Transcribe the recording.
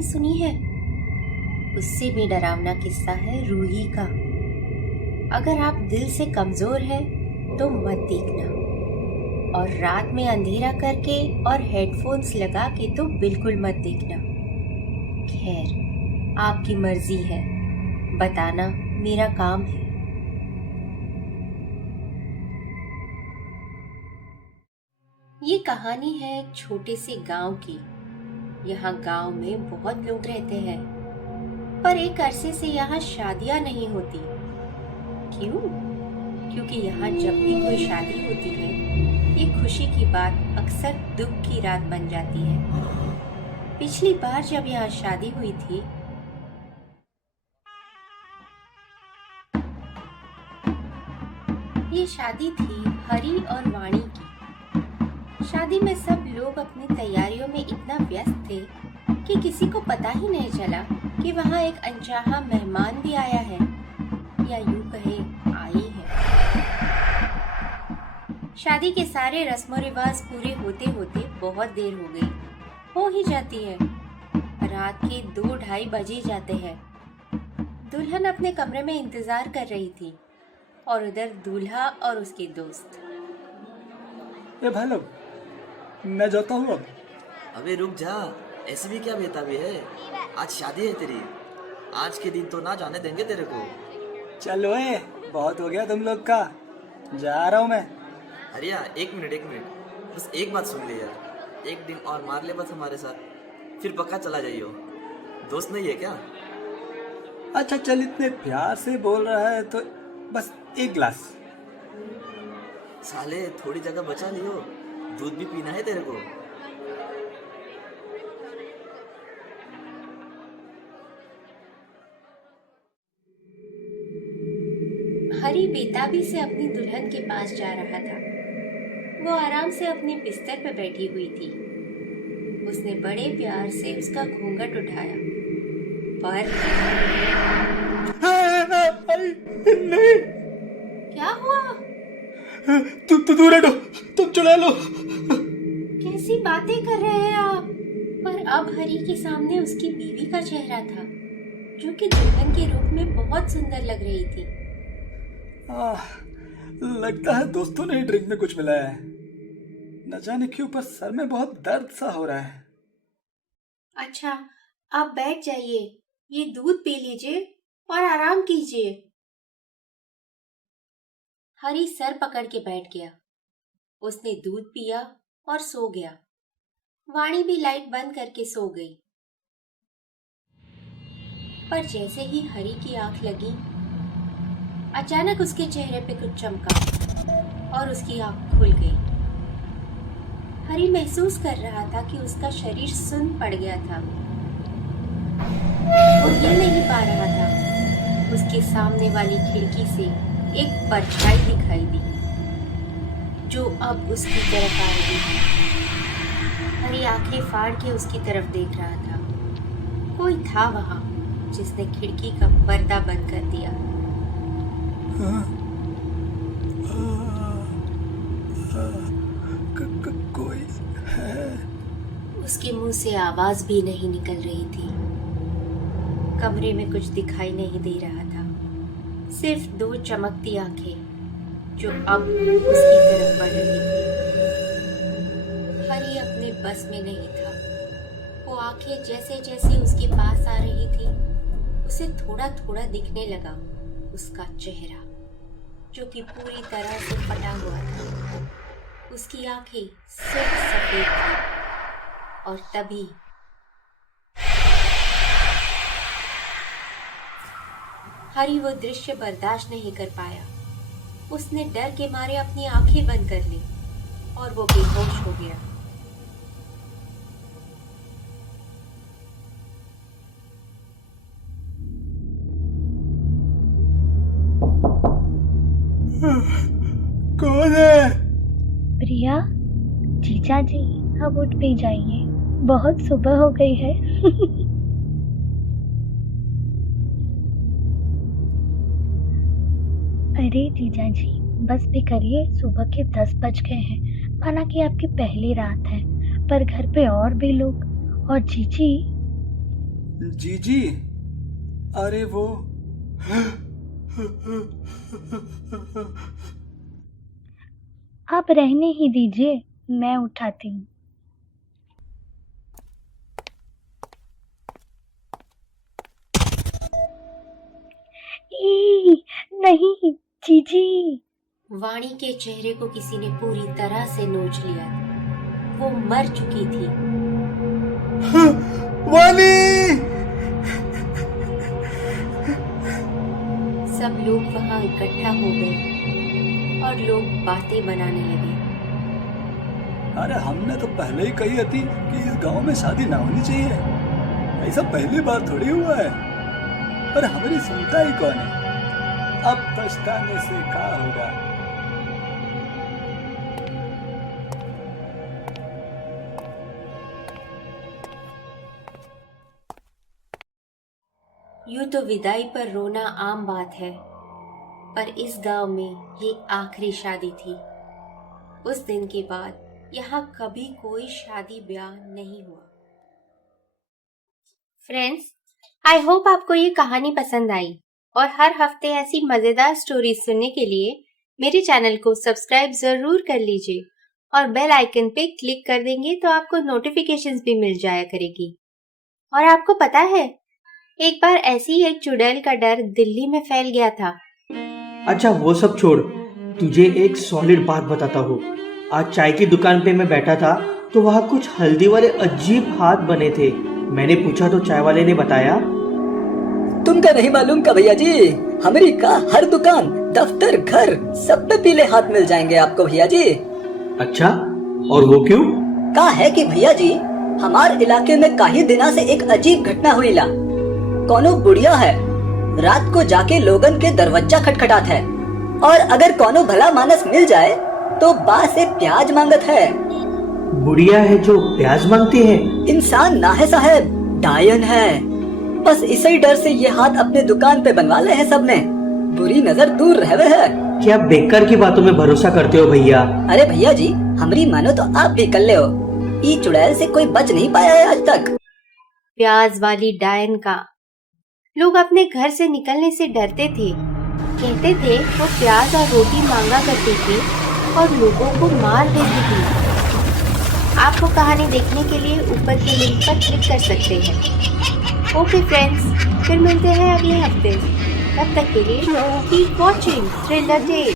कहानी सुनी है? उससे भी डरावना किस्सा है रूही का। अगर आप दिल से कमजोर हैं तो मत देखना, और रात में अंधेरा करके और हेडफोन्स लगा के तो बिल्कुल मत देखना। खैर, आपकी मर्जी है, बताना मेरा काम है। ये कहानी है एक छोटे से गांव की। यहाँ गांव में बहुत लोग रहते हैं, पर एक अरसे से यहाँ शादियां नहीं होती। क्यों? क्योंकि यहाँ जब भी कोई शादी होती है, ये खुशी की बात अक्सर दुख की रात बन जाती है। पिछली बार जब यहाँ शादी हुई थी, ये शादी थी हरी और वाणी की। शादी में सब लोग अपनी तैयारियों में इतना व्यस्त थे कि किसी को पता ही नहीं चला कि वहाँ एक अनचाहा मेहमान भी आया है, या यूं कहे आई है। शादी के सारे रस्मों रिवाज पूरे होते होते बहुत देर हो ही जाती है। रात के 2-2:30 बजे जाते हैं। दुल्हन अपने कमरे में इंतजार कर रही थी और उधर दूल्हा और उसके दोस्त। ए भाई लोग, मैं जाता हूँ अब। अबे रुक जा, ऐसे भी क्या बेताबी है? आज शादी है तेरी, आज के दिन तो ना जाने देंगे तेरे को। चलो बहुत हो गया तुम लोग का, जा रहा हूँ मैं। हरिया एक मिनट, बस एक बात सुन ले यार। एक दिन और मार ले बस हमारे साथ, फिर पक्का चला जाइयो। दोस्त नहीं है क्या? अच्छा चल, इतने प्यार से बोल रहा है तो बस एक गिलास। साले थोड़ी जगह बचा लियो, दूध भी पीना है तेरे को। हरी बेताबी से अपनी दुल्हन के पास जा रहा था। वो आराम से अपने बिस्तर पर बैठी हुई थी। उसने बड़े प्यार से उसका घूंघट उठाया, पर नहीं। क्या हुआ? तुम तो दूर हटो, तुम चुरा लो। कैसी बातें कर रहे हैं आप? पर अब हरी के सामने उसकी बीवी का चेहरा था, जो कि दुल्हन के रूप में बहुत सुंदर लग रही थी। लगता है दोस्तों ने ड्रिंक में कुछ मिलाया है। न जाने क्यों, पर सर में बहुत दर्द सा हो रहा है। अच्छा, आप बैठ जाइए, ये दूध पी लीजिए और आराम कीजिए। हरी सर पकड़ के बैठ गया। उसने दूध पिया और सो गया। वाणी भी लाइट बंद करके सो गई। पर जैसे ही हरी की आंख लगी, अचानक उसके चेहरे पे कुछ चमका और उसकी आंख खुल गई। हरी महसूस कर रहा था कि उसका शरीर सुन्न पड़ गया था। वो हिल नहीं पा रहा था। उसके सामने वाली खिड़की से एक परछाई दिखाई दी, जो अब उसकी तरफ आ रही थी। हरी आंखें फाड़ के उसकी तरफ देख रहा था। कोई था वहां, जिसने खिड़की का पर्दा बंद कर दिया। कोई है? उसके मुंह से आवाज भी नहीं निकल रही थी। कमरे में कुछ दिखाई नहीं दे रहा था, सिर्फ 2 चमकती आंखें जो अब उसकी तरफ बढ़ रही थी। हरी अपने बस में नहीं था। वो आंखें जैसे जैसे उसके पास आ रही थी, उसे थोड़ा थोड़ा दिखने लगा उसका चेहरा, जो कि पूरी तरह से फटा हुआ था। उसकी आंखें सिर्फ सफेद थी। और तभी हरी वो दृश्य बर्दाश्त नहीं कर पाया। उसने डर के मारे अपनी आंखें बंद कर ली और वो बेहोश हो गया। कौन है? प्रिया, जीजा जी, अब उठ भी जाइए, बहुत सुबह हो गई है। अरे जीजा जी, बस भी करिए, सुबह के 10 बज गए हैं। माना कि आपकी पहली रात है, पर घर पे और भी लोग। और जीजी, जीजी, अरे वो आप रहने ही दीजिए, मैं उठाती हूँ। ई, नहीं, जीजी। वाणी के चेहरे को किसी ने पूरी तरह से नोच लिया। वो मर चुकी थी। वाणी! सब लोग वहां इकट्ठा हो गए और लोग बातें बनाने लगे। अरे हमने तो पहले ही कही थी कि इस गांव में शादी ना होनी चाहिए। ऐसा पहली बार थोड़ी हुआ है, पर हमारी सुनता ही कौन है। अब पछताने से क्या होगा। यूं तो विदाई पर रोना आम बात है, पर इस गांव में ये आखिरी शादी थी। उस दिन के बाद यहाँ कभी कोई शादी ब्याह नहीं हुआ। फ्रेंड्स, आई होप आपको ये कहानी पसंद आई और हर हफ्ते ऐसी मजेदार स्टोरीज सुनने के लिए मेरे चैनल को सब्सक्राइब जरूर कर लीजिए और बेल आइकन पे क्लिक कर देंगे तो आपको नोटिफिकेशंस भी मिल जाया करेगी। और आपको पता है, एक बार ऐसी ही एक चुड़ैल का डर दिल्ली में फैल गया था। अच्छा वो सब छोड़, तुझे एक सॉलिड बात बताता हूँ। आज चाय की दुकान पे मैं बैठा था तो वहाँ कुछ हल्दी वाले अजीब हाथ बने थे। मैंने पूछा तो चाय वाले ने बताया, तुमका नहीं मालूम का भैया जी, हमारी का हर दुकान, दफ्तर, घर सब पे पीले हाथ मिल जाएंगे आपको भैया जी। अच्छा, और वो क्यों? का है कि भैया जी, हमार इलाके में काही दिना से एक अजीब घटना हुई ला। कोनो बुढ़िया है, रात को जाके लोगन के दरवाजा खटखटात है और अगर कोनो भला मानस मिल जाए तो बा से प्याज मांगत है। बुढ़िया है जो प्याज मांगती है? इंसान ना है साहब, डायन है। बस इसी डर से ये हाथ अपने दुकान पे बनवा ले है सबने। बुरी नजर दूर रहवे है। क्या बेकार की बातों में भरोसा करते हो भैया? अरे भैया जी, हमारी मानो तो आप भी कर ले हो। ई चुड़ैल से कोई बच नहीं पाया है आज तक। प्याज वाली डायन का लोग अपने घर से निकलने से डरते थे। कहते थे वो प्याज और रोटी मांगा करती थी और लोगों को मार देती थी। आपको कहानी देखने के लिए ऊपर के लिंक पर क्लिक कर सकते हैं। ओके फ्रेंड्स, फिर मिलते हैं अगले हफ्ते। तब तक के लिए कीप वॉचिंग थ्रिलर टेल्स।